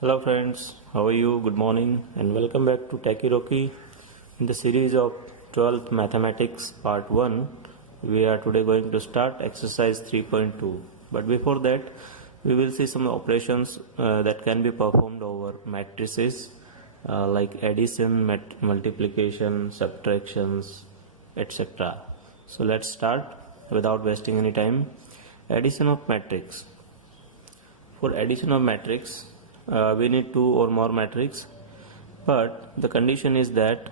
Hello friends, how are you? Good morning and welcome back to Techie Rocky. In the series of 12th Mathematics Part 1, we are today going to start exercise 3.2. But before that, we will see some operations that can be performed over matrices like addition, multiplication, subtractions, etc. So let's start without wasting any time. Addition of matrix. For addition of matrix, we need two or more matrix, but the condition is that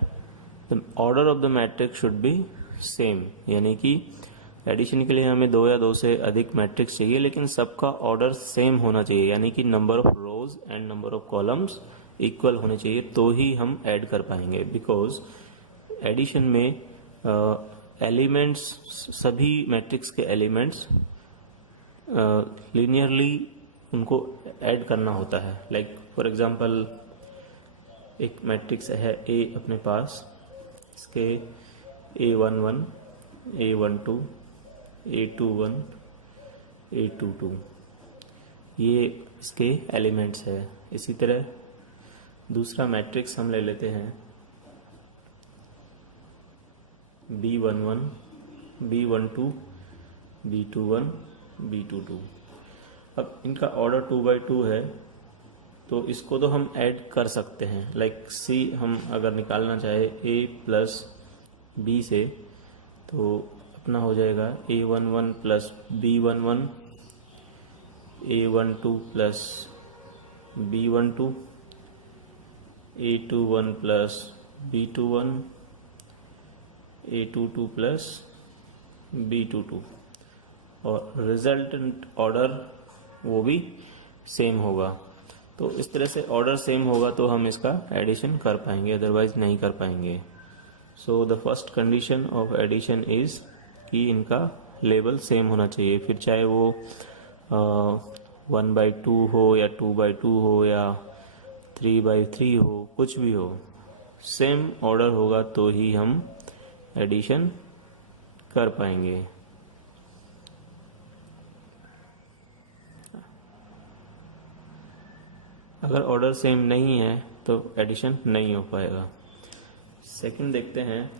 the order of the matrix should be same. यानी कि addition के लिए हमें दो या दो से अधिक मैट्रिक्स चाहिए, लेकिन सबका ऑर्डर सेम होना चाहिए, यानी कि number of rose and number of columns equal होने चाहिए, तो ही हम ऐड कर पाएंगे. बिकॉज एडिशन में एलिमेंट्स सभी मैट्रिक्स के एलिमेंट्स लीनियरली उनको ऐड करना होता है. लाइक फॉर एग्जांपल एक मैट्रिक्स है ए अपने पास, इसके A11, A12, A21, A22 ये इसके एलिमेंट्स है. इसी तरह दूसरा मैट्रिक्स हम ले लेते हैं B11, B12, B21, B22. अब इनका ऑर्डर 2x2 है, तो इसको तो हम ऐड कर सकते हैं. लाइक C हम अगर निकालना चाहे A प्लस B से, तो अपना हो जाएगा A11 plus B11, A12 plus B12, A21 plus B21, A22 plus B22, और रिजल्टेंट ऑर्डर वो भी सेम होगा. तो इस तरह से ऑर्डर सेम होगा तो हम इसका एडिशन कर पाएंगे, अदरवाइज नहीं कर पाएंगे. So the first condition of addition is कि इनका लेवल सेम होना चाहिए. फिर चाहे वो 1/2 हो या 2/2 हो या 3/3 हो, कुछ भी हो, सेम ऑर्डर होगा तो ही हम एडिशन कर पाएंगे. अगर ऑर्डर सेम नहीं है तो एडिशन नहीं हो पाएगा. सेकंड देखते हैं.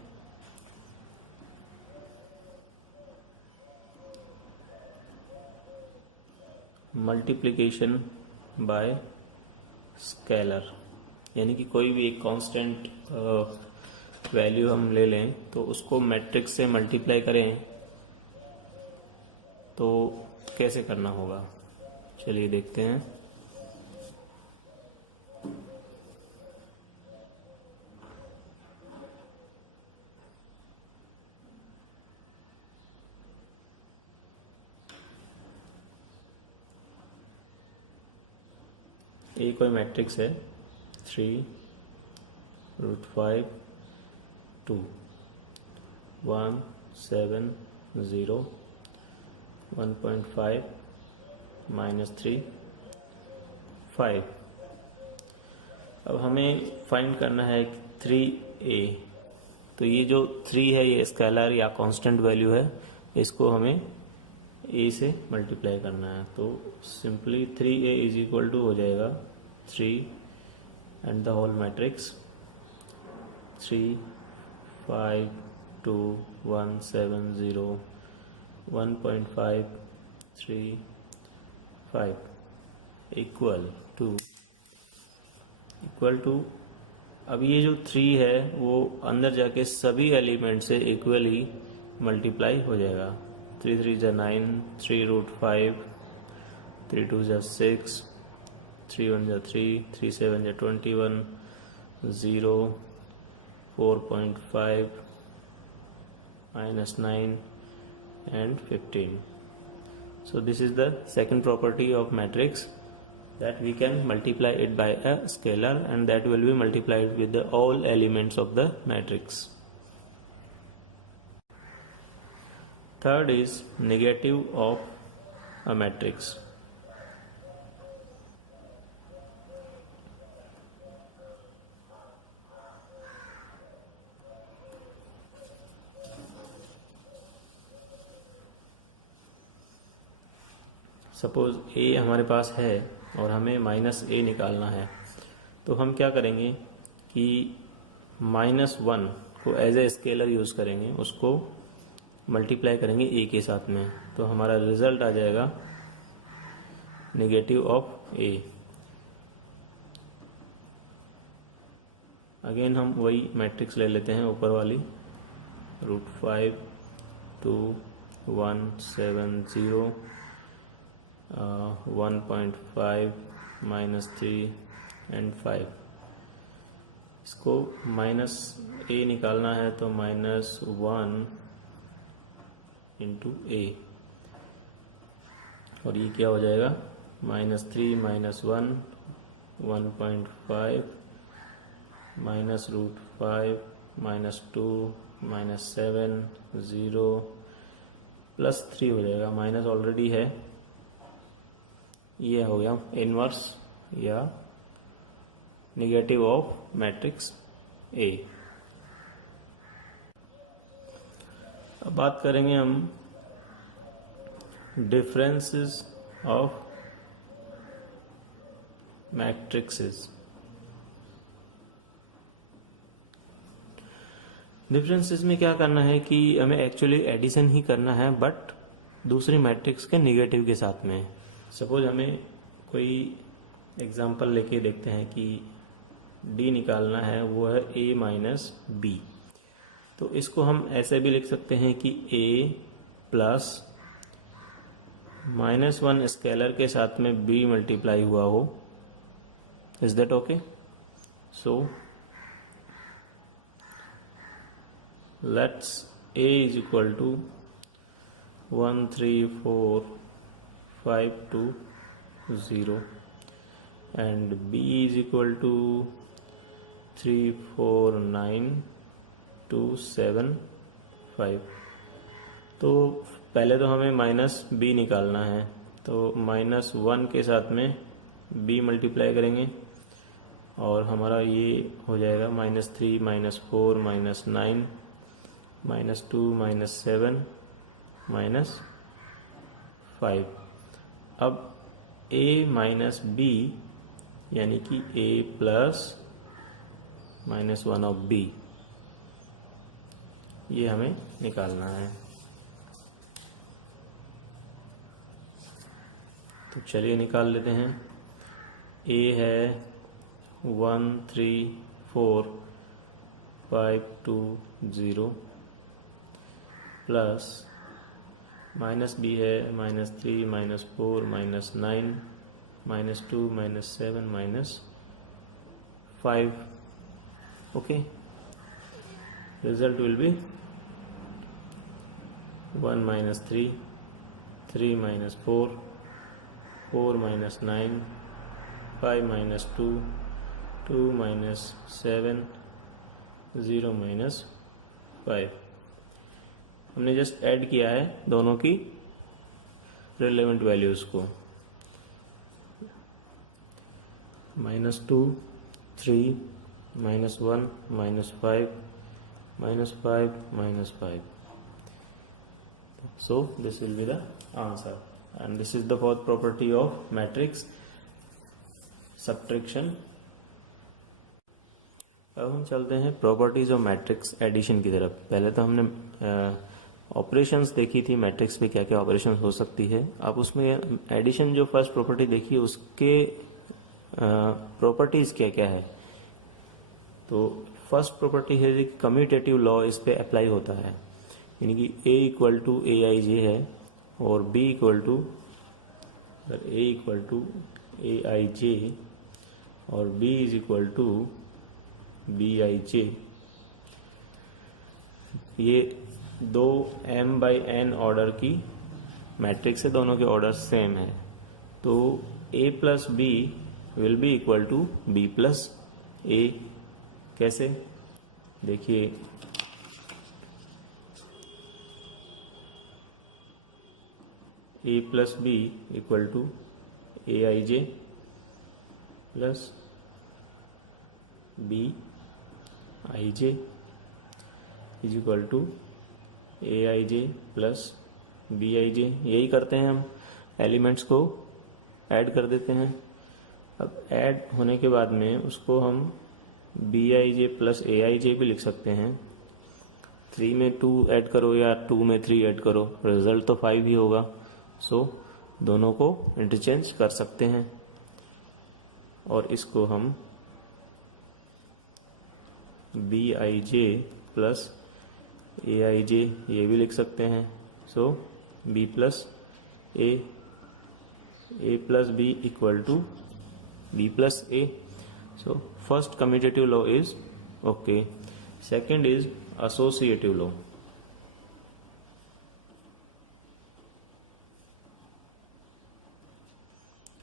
मल्टीप्लिकेशन बाय स्केलर, यानी कि कोई भी एक कांस्टेंट वैल्यू हम ले लें तो उसको मैट्रिक्स से मल्टीप्लाई करें, तो कैसे करना होगा, चलिए देखते हैं. ये कोई मैट्रिक्स है 3√5 2 1 7 0 1.5 -3 5. अब हमें फाइंड करना है 3a. तो ये जो 3 है ये स्केलर या कांस्टेंट वैल्यू है, इसको हमें a से मल्टीप्लाई करना है. तो simply 3a is equal to हो जाएगा 3 and the whole matrix 3 5 2 1 7 0 1.5 3 5 equal to. अब ये जो 3 है वो अंदर जाके सभी एलिमेंट से इक्वली मल्टीप्लाई हो जाएगा. 3 3 जा 9, 3√5, 3 2 जा 6, 3 1 जा 3, 3 7 जा 21, 0, 4.5, -9 and 15. So this is the second property of matrix, that we can multiply it by a scalar and that will be multiplied with the all elements of the matrix. Third is negative of a matrix. Suppose A हमारे पास है और हमें minus ए निकालना है। तो हम क्या करेंगे कि -1 को एज ए स्केलर यूज़ करेंगे, उसको मल्टीप्लाई करेंगे ए के साथ में, तो हमारा रिजल्ट आ जाएगा नेगेटिव ऑफ ए। अगेन हम वही मैट्रिक्स ले लेते हैं ऊपर वाली, √5 2 1 7 0 1.5 -3 एंड 5। इसको माइनस ए निकालना है तो -1 इंटू ए, और ये क्या हो जाएगा -3 -1 1.5 -√5 -2 -7 0 +3 हो जाएगा, माइनस ऑलरेडी है। ये हो गया इनवर्स या नेगेटिव ऑफ मैट्रिक्स ए। अब बात करेंगे हम डिफरेंसेस ऑफ मैट्रिक्सेस। डिफरेंसेस में क्या करना है कि हमें एक्चुअली एडिशन ही करना है, बट दूसरी मैट्रिक्स के नेगेटिव के साथ में। सपोज हमें कोई एग्जांपल लेके देखते हैं कि डी निकालना है, वो है a माइनस बी। तो इसको हम ऐसे भी लिख सकते हैं कि a प्लस -1 स्केलर के साथ में b मल्टीप्लाई हुआ हो। Is that okay? So let's a is equal to 1 3 4 5 2 0 and b is equal to 3 4 9 2 7 5। तो पहले तो हमें -b निकालना है, तो -1 के साथ में b मल्टीप्लाई करेंगे और हमारा ये हो जाएगा -3 -4 -9 -2 -7 -5। अब a माइनस b यानी कि a प्लस -1 ऑफ b, ये हमें निकालना है। तो चलिए निकाल लेते हैं। a है 1 3 4 5 2 0 प्लस -b है -3 -4 -9 -2 -7 -5। okay, result will be 1 -3 3 -4 4 -9 5 -2 2 -7 0 -5। हमने जस्ट ऐड किया है दोनों की रिलेवेंट वैल्यूज को। -2 3 -1 -5 -5 -5। So this will be the answer, and this is the fourth property of matrix subtraction। अब हम चलते हैं प्रॉपर्टीज ऑफ मैट्रिक्स एडिशन की तरफ। पहले तो हमने ऑपरेशंस देखी थी मैट्रिक्स पे क्या क्या ऑपरेशंस हो सकती है। अब उसमें एडिशन जो फर्स्ट प्रॉपर्टी देखी उसके प्रॉपर्टीज क्या क्या है। तो फर्स्ट प्रॉपर्टी है कि कम्यूटेटिव लॉ इस पे अप्लाई होता है, यानी कि a इक्वल टू aij है और b इक्वल टू aij और b is equal to bij। ये दो m/n ऑर्डर की मैट्रिक्स है, दोनों के ऑर्डर सेम है। तो a plus b will be equal to b plus a। कैसे देखिए, a plus b equal to aij plus bij is equal to aij plus bij। यही करते हैं हम, एलिमेंट्स को ऐड कर देते हैं। अब ऐड होने के बाद में उसको हम BIJ प्लस AIJ भी लिख सकते हैं। 3 में 2 ऐड करो या 2 में 3 ऐड करो, रिजल्ट तो 5 ही होगा। सो दोनों को इंटरचेंज कर सकते हैं और इसको हम BIJ प्लस AIJ ये भी लिख सकते हैं। So B plus A plus B equal to B plus A. So first commutative law is okay. Second is associative law.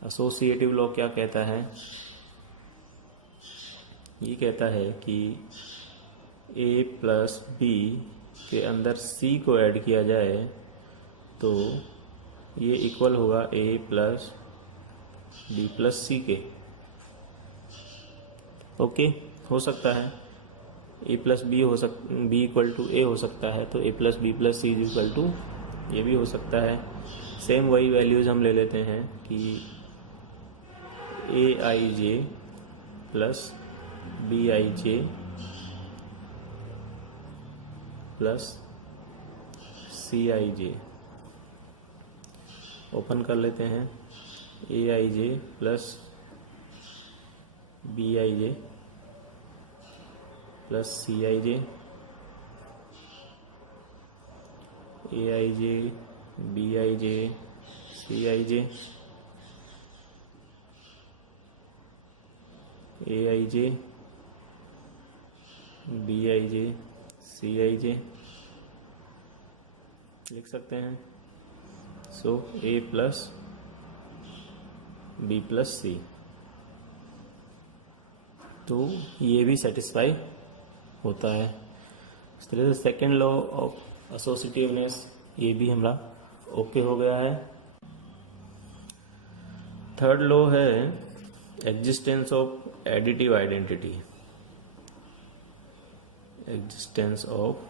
Associative law क्या कहता है? ये कहता है कि A प्लस B के अंदर C को ऐड किया जाए तो ये इक्वल होगा A plus B plus C के। ओके हो सकता है A plus B B equal to A हो सकता है, तो A plus B plus C equal to ये भी हो सकता है। सेम वही वैल्यूज हम ले लेते हैं कि AIJ plus BIJ plus CIJ open कर लेते हैं। AIJ plus BIJ plus CIJ, AIJ BIJ CIJ, AIJ BIJ CIJ लिख सकते हैं। सो A plus B plus C, तो ये भी सेटिस्फाई होता है। इस तरह से सेकेंड लॉ ऑफ एसोसिएटिवनेस ये भी हमारा ओके हो गया है। थर्ड लॉ है existence of additive identity. Existence of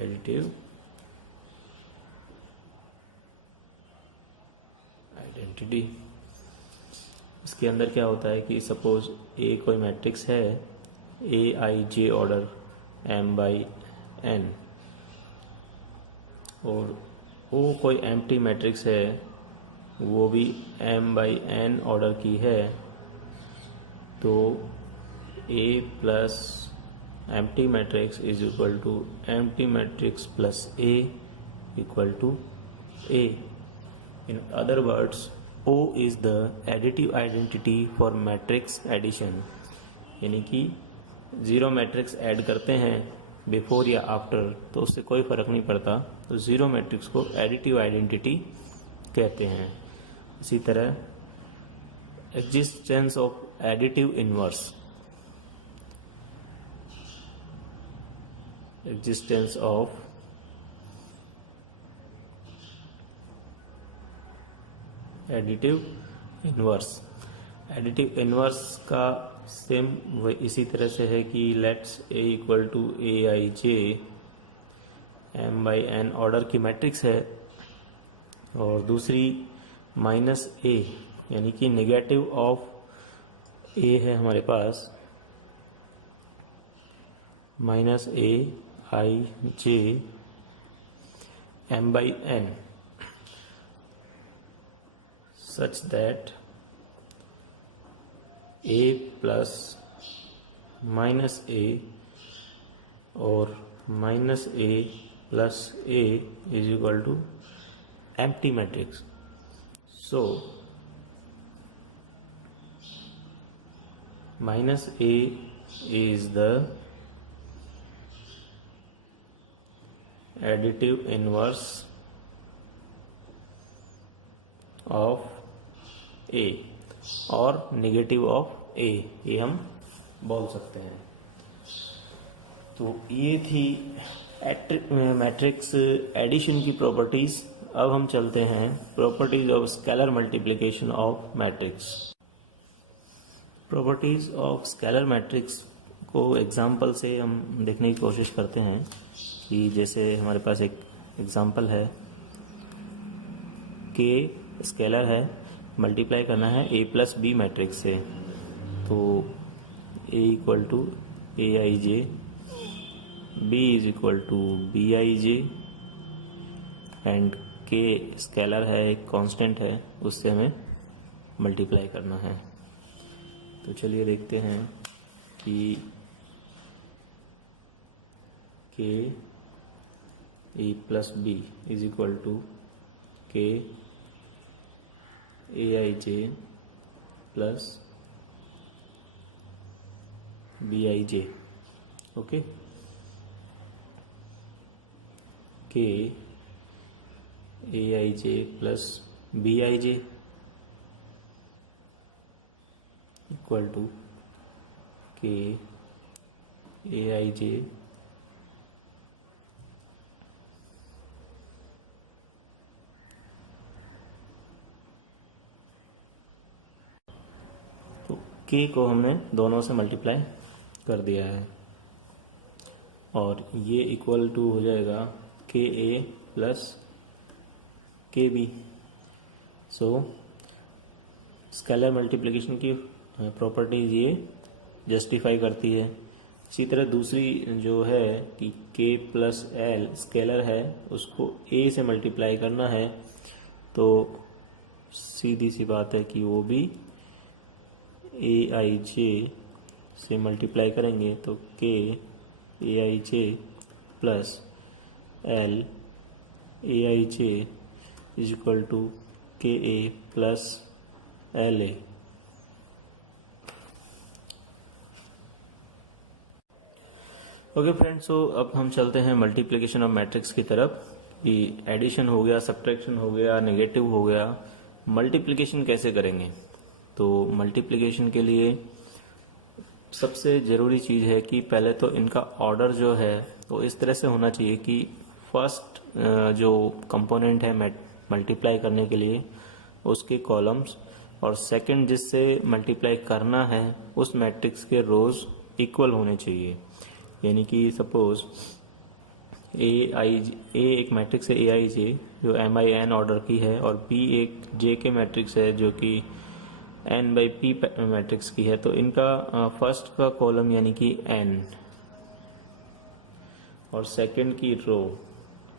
additive identity. इसके अंदर क्या होता है कि सपोज A कोई मैट्रिक्स है, AIJ ऑर्डर M/n, और O कोई एम्प्टी मैट्रिक्स है, वो भी M/n ऑर्डर की है, तो A plus empty matrix is equal to empty matrix plus A equal to A। In other words, O is the additive identity for matrix addition। यानी कि जीरो मैट्रिक्स ऐड करते हैं बिफोर या after तो उससे कोई फर्क नहीं पड़ता, तो जीरो मैट्रिक्स को एडिटिव आइडेंटिटी कहते हैं। इसी तरह existence of additive inverse. Existence of additive inverse. Additive inverse का सेम इसी तरह से है कि let's A equal to AIJ M/n order की मैट्रिक्स है, और दूसरी माइनस A यानी कि नेगेटिव ऑफ A है हमारे पास, minus AIJ M/n such that A plus minus A और minus A plus A is equal to empty matrix. So minus A is the additive inverse of A और negative of A, ये हम बोल सकते हैं। तो ये थी मैट्रिक्स एडिशन की प्रॉपर्टीज। अब हम चलते हैं properties of scalar multiplication of matrix. Properties of scalar matrix को एग्जांपल से हम देखने की कोशिश करते हैं कि जैसे हमारे पास एक एग्जांपल है के स्केलर है, मल्टीप्लाई करना है ए प्लस बी मैट्रिक्स से। तो A equal to A I J, B is equal to B I J, and K scalar है, एक कांस्टेंट है, उससे हमें मल्टीप्लाई करना है। तो चलिए देखते हैं कि K A plus B is equal to K A I J plus B I J. Okay, K A I J plus B I J equal to K A I जे तो के को हमने दोनों से मल्टीप्लाई कर दिया है और ये इक्वल टू हो जाएगा के ए प्लस के बी। सो स्केलर मल्टीप्लिकेशन की प्रॉपर्टीज ये जस्टिफाई करती है। इसी तरह दूसरी जो है कि के प्लस एल स्केलर है, उसको ए से मल्टीप्लाई करना है, तो सीधी सी बात है कि वो भी ए आई जे से मल्टीप्लाई करेंगे। तो K A I J plus L A I J is equal to K A plus L A. Okay friends, so अब हम चलते हैं मल्टीप्लिकेशन ऑफ मैट्रिक्स की तरफ। कि एडिशन हो गया, सब्ट्रैक्शन हो गया, नेगेटिव हो गया, मल्टीप्लिकेशन कैसे करेंगे। तो मल्टीप्लिकेशन के लिए सबसे ज़रूरी चीज़ है कि पहले तो इनका ऑर्डर जो है तो इस तरह से होना चाहिए कि फर्स्ट जो कंपोनेंट है मल्टीप्लाई करने के लिए उसके कॉलम्स, और सेकंड जिससे मल्टीप्लाई करना है उस मैट्रिक्स के रोज इक्वल होने चाहिए। यानी कि सपोज ए एक मैट्रिक्स है ए आई जे जो एम आई एन ऑर्डर की है, और बी एक जे के मैट्रिक्स है जो कि एन बाई पी मैट्रिक्स की है। तो इनका फर्स्ट का कॉलम यानी कि एन और सेकंड की रो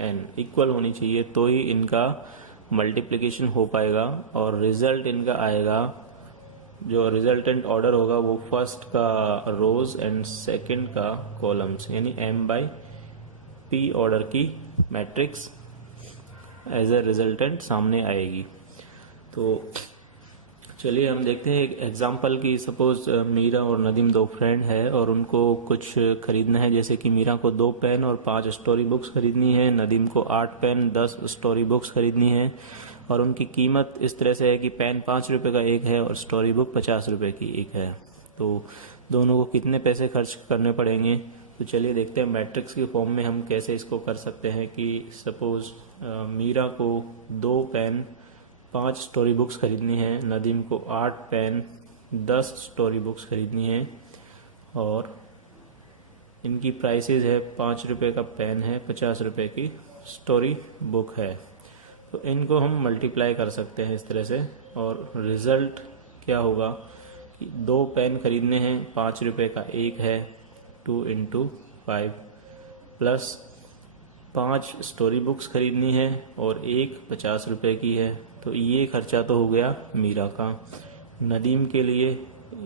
एन इक्वल होनी चाहिए, तो ही इनका मल्टीप्लिकेशन हो पाएगा और रिजल्ट इनका आएगा। जो रिजल्टेंट ऑर्डर होगा वो फर्स्ट का रोज एंड सेकंड का कॉलम्स, यानी एम बाई पी ऑर्डर की मैट्रिक्स एज ए रिजल्टेंट सामने आएगी। तो चलिए हम देखते हैं एक एग्जांपल की। सपोज मीरा और नदीम दो फ्रेंड है और उनको कुछ खरीदना है, जैसे कि मीरा को 2 पेन और 5 स्टोरी बुक्स खरीदनी है, नदीम को 8 पेन 10 स्टोरी बुक्स खरीदनी है, और उनकी कीमत इस तरह से है कि पेन 5 रुपए का एक है और स्टोरी बुक 50 रुपए की एक है। तो दोनों को कितने पैसे खर्च करने पड़ेंगे। तो चलिए देखते हैं मैट्रिक्स की फॉर्म में हम कैसे इसको कर सकते हैं। कि सपोज मीरा को 2 पेन 5 स्टोरी बुक्स खरीदनी है, नदीम को 8 पेन 10 स्टोरी बुक्स खरीदनी है, और इनकी प्राइसेस है 5 रुपए का पेन है, 50 रुपए की स्टोरी बुक है। तो इनको हम मल्टीप्लाई कर सकते हैं इस तरह से, और रिजल्ट क्या होगा कि 2 पेन खरीदने हैं, 5 रुपए का एक है, 2 इंटू 5, प्लस 5 स्टोरी बुक्स खरीदनी है और एक 50 रुपए की है। तो ये खर्चा तो हो गया मीरा का। नदीम के लिए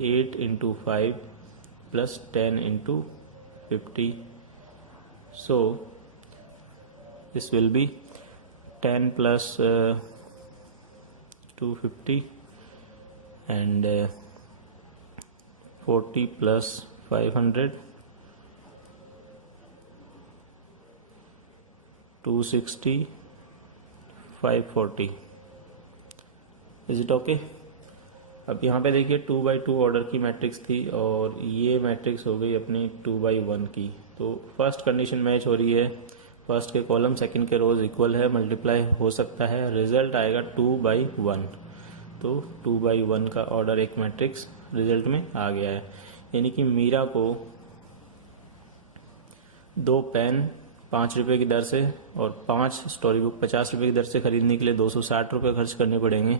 8 into 5 plus 10 into 50, so this will be 10 plus 250 and 40 plus 500, 260, 540। Is it okay. अब यहाँ पे देखिए 2x2 ऑर्डर की मैट्रिक्स थी और ये मैट्रिक्स हो गई अपनी 2x1 की। तो फर्स्ट कंडीशन मैच हो रही है, फर्स्ट के कॉलम सेकंड के रोज इक्वल है, मल्टीप्लाई हो सकता है, रिजल्ट आएगा 2x1। तो 2x1 का ऑर्डर एक मैट्रिक्स रिजल्ट में आ गया है। यानी कि मीरा को 2 पेन ₹5 की दर से, और 5 स्टोरी बुक ₹50 की दर से खरीदने के लिए ₹260 खर्च करने पड़ेंगे।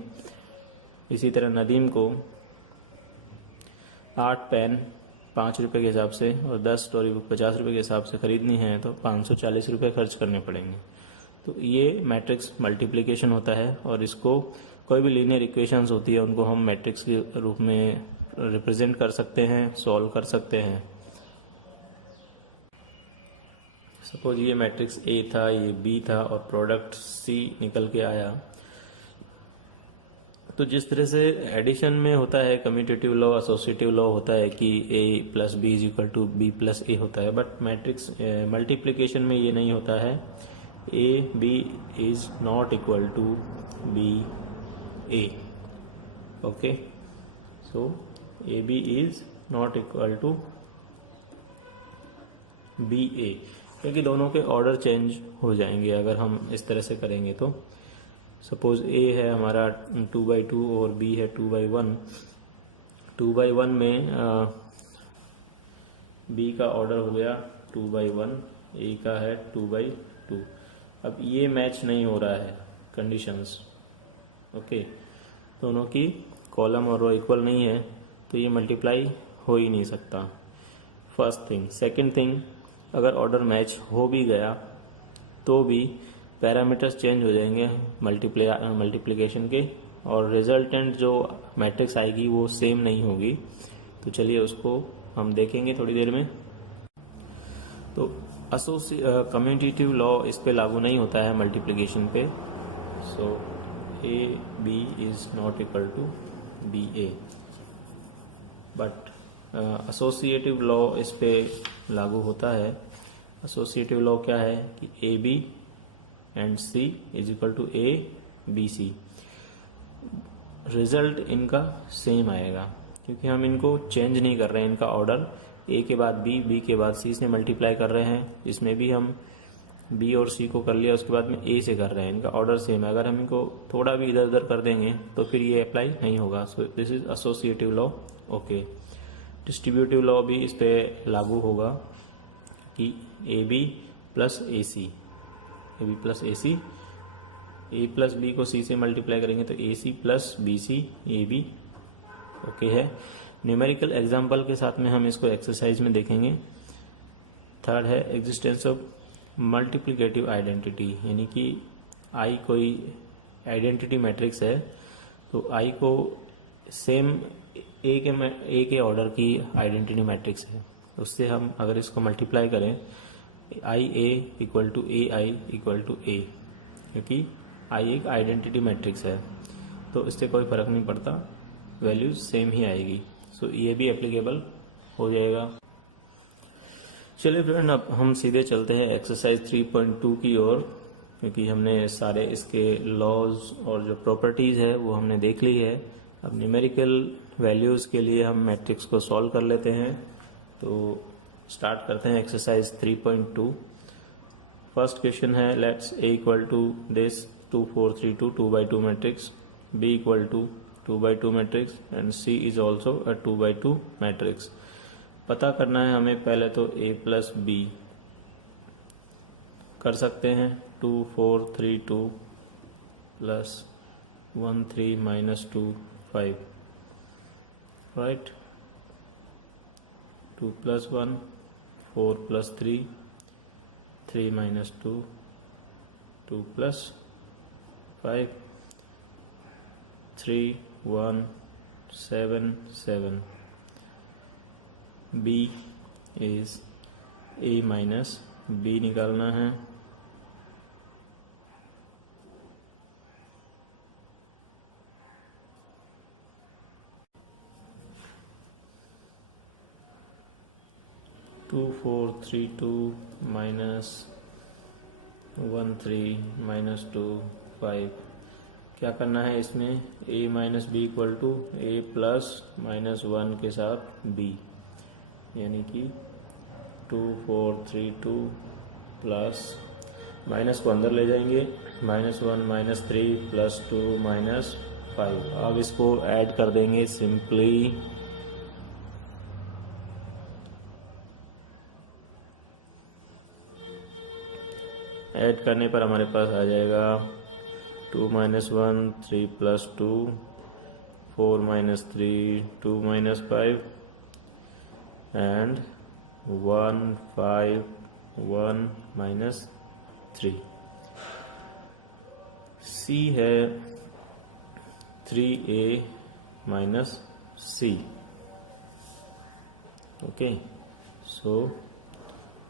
इसी तरह नदीम को 8 पेन ₹5 के हिसाब से और 10 स्टोरी बुक ₹50 के हिसाब से खरीदनी है तो ₹540 खर्च करने पड़ेंगे। तो ये मैट्रिक्स मल्टीप्लिकेशन होता है, और इसको कोई भी लीनियर इक्वेशंस होती है उनको हम मैट्रिक्स के रूप में रिप्रेजेंट कर सकते हैं, सॉल्व कर सकते हैं। सपोज ये मैट्रिक्स ए था, ये बी था और प्रोडक्ट सी निकल के आया। तो जिस तरह से एडिशन में होता है कम्यूटेटिव लॉ, एसोसिएटिव लॉ होता है कि a plus B is equal to B plus A होता है, बट मैट्रिक्स मल्टीप्लिकेशन में ये नहीं होता है। A B is not equal to B A. Okay, so A B is not equal to B A, क्योंकि दोनों के ऑर्डर चेंज हो जाएंगे अगर हम इस तरह से करेंगे। तो सपोज ए है हमारा 2/2 और बी है 2/1। 2/1 में बी का ऑर्डर हो गया 2/1, ए का है 2/2। अब ये मैच नहीं हो रहा है कंडीशंस। ओके, दोनों की कॉलम और रो इक्वल नहीं है, तो ये मल्टीप्लाई हो ही नहीं सकता। First thing. सेकंड थिंग, अगर ऑर्डर मैच हो भी गया तो भी पैरामीटर्स चेंज हो जाएंगे मल्टीप्लिकेशन के, और रिजल्टेंट जो मैट्रिक्स आएगी वो सेम नहीं होगी। तो चलिए उसको हम देखेंगे थोड़ी देर में। तो कम्यूटेटिव लॉ इस पे लागू नहीं होता है मल्टीप्लिकेशन पे। So A B is not equal to B A, but associative law इस पे लागू होता है। एसोसिएटिव लॉ क्या है कि A B and C is equal to A B C. Result इनका सेम आएगा क्योंकि हम इनको चेंज नहीं कर रहे हैं, इनका ऑर्डर ए के बाद बी, बी के बाद सी से मल्टीप्लाई कर रहे हैं। इसमें भी हम बी और सी को कर लिया, उसके बाद में ए से कर रहे हैं, इनका ऑर्डर सेम है। अगर हम इनको थोड़ा भी इधर उधर कर देंगे तो फिर ये अप्लाई नहीं होगा। So this is associative law. Okay, distributive law भी इस पे लागू होगा कि A B plus A C, A B plus A C, A plus B को सी से मल्टीप्लाई करेंगे तो A C plus B C A B. Okay है। न्यूमेरिकल एग्जाम्पल के साथ में हम इसको एक्सरसाइज में देखेंगे। थर्ड है एग्जिस्टेंस ऑफ मल्टीप्लिकेटिव आइडेंटिटी, यानी कि आई कोई आइडेंटिटी मैट्रिक्स है तो आई को सेम ए के ऑर्डर की आइडेंटिटी मैट्रिक्स है, उससे हम अगर इसको मल्टीप्लाई करें I A equal to A I equal to A, क्योंकि आई एक आइडेंटिटी मैट्रिक्स है तो इससे कोई फर्क नहीं पड़ता, वैल्यूज सेम ही आएगी। सो ये भी एप्लीकेबल हो जाएगा। चलिए फ्रेंड, अब हम सीधे चलते हैं एक्सरसाइज 3.2 की ओर, क्योंकि हमने सारे इसके लॉज और जो प्रॉपर्टीज है वो हमने देख ली है। अब न्यूमेरिकल वैल्यूज के लिए हम मैट्रिक्स को सॉल्व कर लेते हैं। तो स्टार्ट करते हैं एक्सरसाइज 3.2। फर्स्ट क्वेश्चन है let's A equal to this 2 4 3 2 2/2 matrix, B equal to 2/2 matrix and C is also a 2/2 matrix. पता करना है हमें पहले तो a प्लस बी कर सकते हैं 2 4 3 2 plus 1 3 minus 2 5, right. 2 plus 1 4 plus 3 3 minus 2 2 plus 5 3 1 7 7। b is a minus b निकालना है। Two 4 3 2 minus 1 3 minus 2 5। क्या करना है इसमें a माइनस B equal to a plus minus 1 के साथ b, यानी कि 2 4 3 2 प्लस माइनस को अंदर ले जाएंगे -1 -3 प्लस 2 माइनस 5। अब इसको ऐड कर देंगे सिंपली। ऐड करने पर हमारे पास आ जाएगा 2 - 1 3 + 2 4 - 3 2 - 5 and 1 5 1 - 3। C है 3A - C। ओके, सो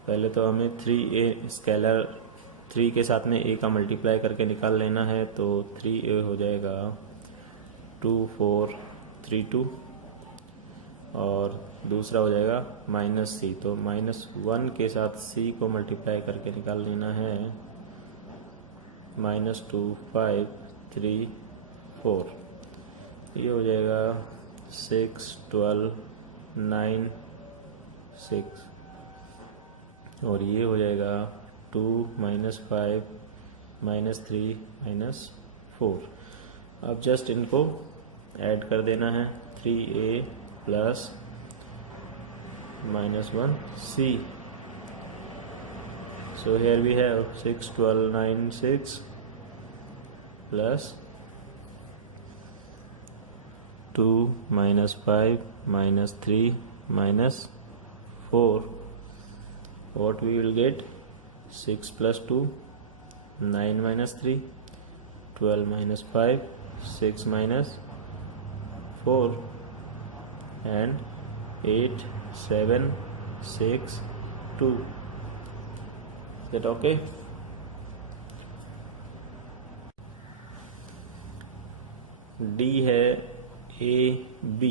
पहले तो हमें 3A स्केलर 3 के साथ में A का मल्टीप्लाई करके निकाल लेना है। तो 3A हो जाएगा 2 4 3 2 और दूसरा हो जाएगा -C। तो -1 के साथ C को मल्टीप्लाई करके निकाल लेना है। -2 5 3 4, ये हो जाएगा 6 12 9 6 और ये हो जाएगा 2 - 5 -3 -4। अब जस्ट इनको ऐड कर देना है। 3A + -1C। So here we have 6 12 9 6 plus 2 - 5 -3 -4. What we will get? 6 + 2 9 - 3 12 - 5 6 - 4 and 8 7 6 2. Is that okay? D है AB।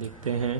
देखते हैं